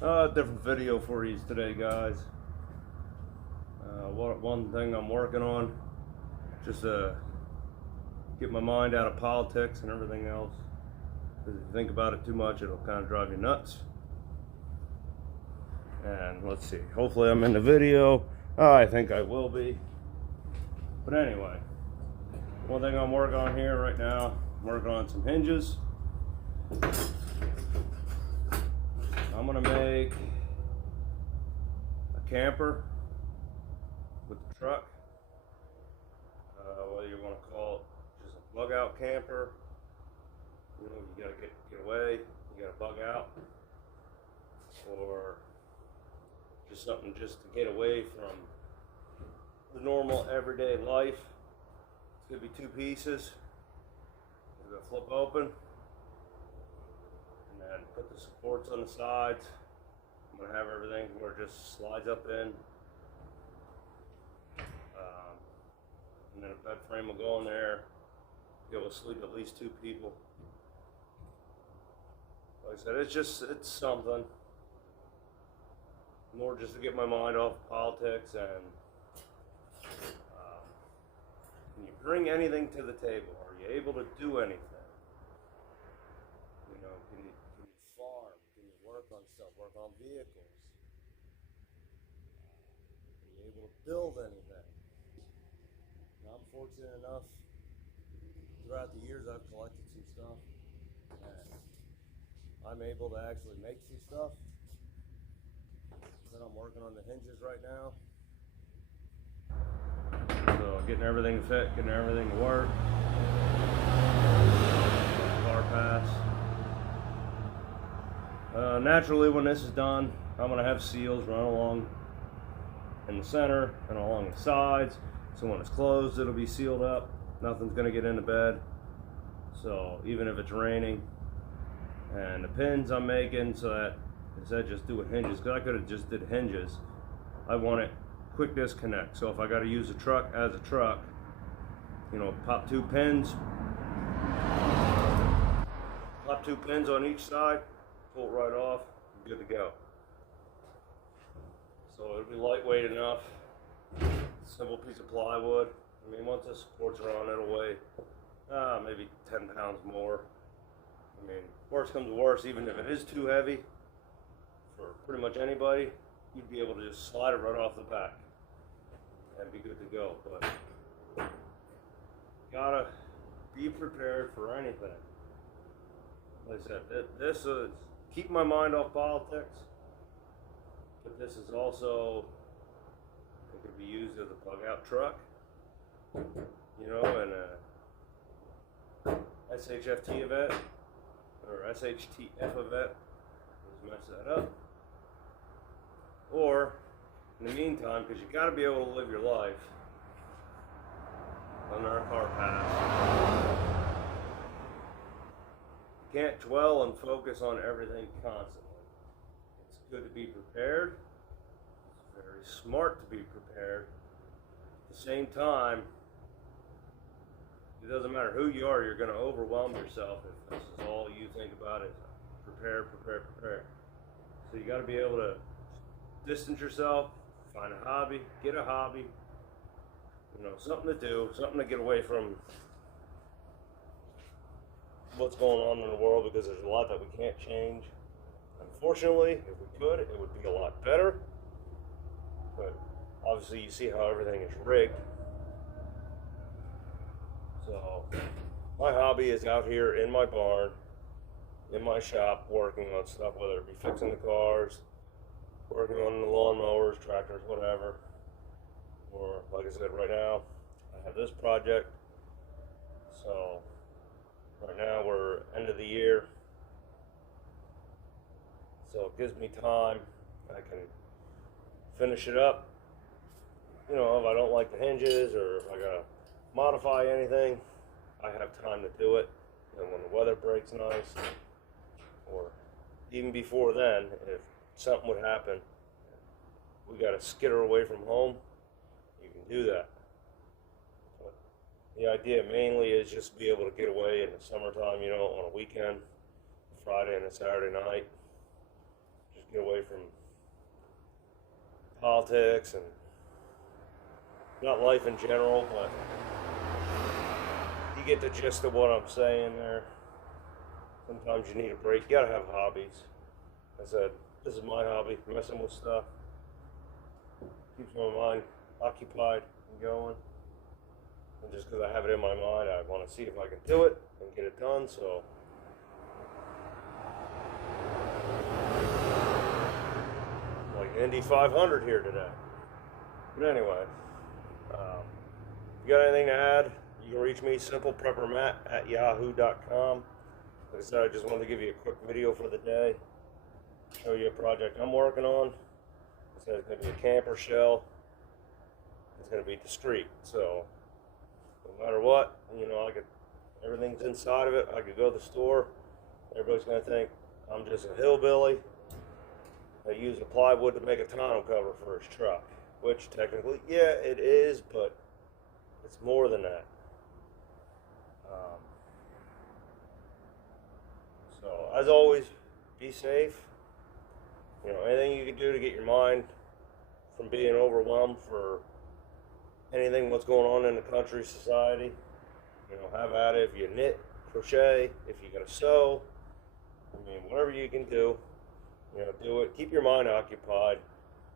Different video for you today, guys. One thing I'm working on, just get my mind out of politics and everything else. Because if you think about it too much, it'll kind of drive you nuts. And let's see, hopefully I'm in the video. I think I will be. But anyway, one thing I'm working on here right now, I'm working on some hinges. I'm gonna make a camper with the truck, whether you want to call it just a bug out camper. You know, you gotta get away, you gotta bug out, or just something just to get away from the normal everyday life. It's gonna be two pieces. You're gonna flip open and then put the supports on the sides. I'm gonna have everything where it just slides up in. And then a bed frame will go in there. Be able to sleep at least two people. Like I said, it's something. More just to get my mind off politics and can you bring anything to the table? Are you able to do anything? You know, can you farm? Can you work on stuff? Work on vehicles? Are you able to build anything? Now, I'm fortunate enough throughout the years I've collected some stuff and I'm able to actually make some stuff. Then I'm working on the hinges right now. So getting everything fit, getting everything to work. Car pass. Naturally, when this is done, I'm gonna have seals run along in the center and along the sides. So when it's closed, it'll be sealed up. Nothing's gonna get in the bed. So even if it's raining, and the pins I'm making so that instead of just doing hinges, because I could have just did hinges, I want it quick disconnect. So if I got to use a truck as a truck, you know, pop two pins on each side, pull it right off, good to go. So it'll be lightweight enough, simple piece of plywood. I mean, once the supports are on, it'll weigh maybe 10 pounds more. I mean, worst comes to worst, even if it is too heavy for pretty much anybody, you'd be able to just slide it right off the back and be good to go. But gotta be prepared for anything. Like I said, this is keep my mind off politics, but this is also, it could be used as a bug out truck, you know, and a SHFT event or SHTF event. Let's mess that up. Or in the meantime, because you got to be able to live your life under a car pass. You can't dwell and focus on everything constantly. It's good to be prepared. It's very smart to be prepared. At the same time, it doesn't matter who you are, you're going to overwhelm yourself if this is all you think about is prepare, prepare, prepare. So you got to be able to distance yourself, find a hobby, get a hobby, you know, something to do, something to get away from what's going on in the world, because there's a lot that we can't change. Unfortunately, if we could, it would be a lot better. But obviously you see how everything is rigged. So my hobby is out here in my barn, in my shop, working on stuff, whether it be fixing the cars, working on the lawnmowers, tractors, whatever. Or like I said, right now I have this project. So right now we're end of the year, so it gives me time. I can finish it up. You know, if I don't like the hinges or if I gotta modify anything, I have time to do it. And when the weather breaks nice, or even before then, if something would happen, we got to skitter away from home, you can do that. But the idea mainly is just to be able to get away in the summertime, you know, on a weekend, Friday and a Saturday night, just get away from politics and not life in general, but you get the gist of what I'm saying there. Sometimes you need a break. You gotta have hobbies. I said, this is my hobby, messing with stuff. Keeps my mind occupied and going. And just because I have it in my mind, I want to see if I can do it and get it done, so. Like Indy 500 here today. But anyway, if you got anything to add, you can reach me, simplepreppermatt@yahoo.com. Like I said, I just wanted to give you a quick video for the day, show you a project I'm working on. I said it's going to be a camper shell. It's going to be discreet, so no matter what, you know, everything's inside of it. I could go to the store. Everybody's going to think I'm just a hillbilly. I use a plywood to make a tonneau cover for his truck, which technically, yeah, it is, but it's more than that. So, as always, be safe. You know, anything you can do to get your mind from being overwhelmed for anything what's going on in the country, society, you know, have at it. If you knit, crochet, if you gotta sew, I mean, whatever you can do, you know, do it. Keep your mind occupied.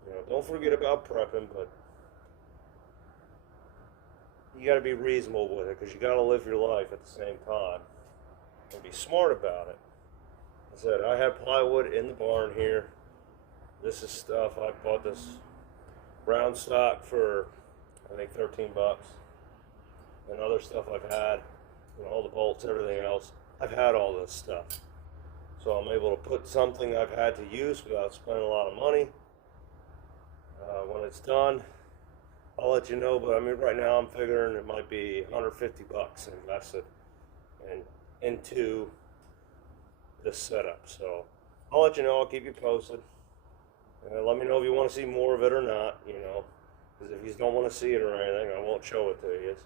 You know, don't forget about prepping, but you gotta be reasonable with it, because you gotta live your life at the same time and be smart about it. I said, I have plywood in the barn here. This is stuff, I bought this round stock for, I think, 13 bucks. And other stuff I've had, you know, all the bolts, everything else. I've had all this stuff. So I'm able to put something I've had to use without spending a lot of money. When it's done, I'll let you know, but I mean, right now I'm figuring it might be 150 bucks invested into this setup. So I'll let you know, I'll keep you posted. And let me know if you want to see more of it or not, you know. Because if you don't want to see it or anything, I won't show it to you.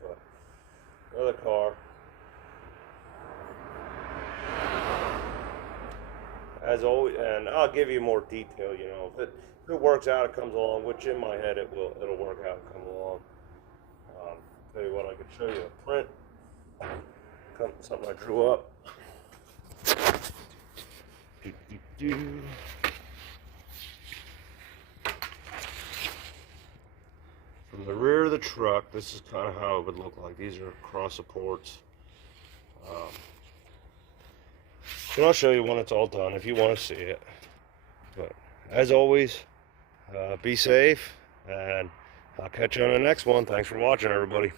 But another car. As always, and I'll give you more detail, you know. If it works out, it comes along, which in my head it'll work out and come along. Tell you what, I could show you a print. Something I drew up. From the rear of the truck, this is kind of how it would look like. These are cross supports. And I'll show you when it's all done if you want to see it. But as always, be safe, and I'll catch you on the next one. Thanks for watching, everybody.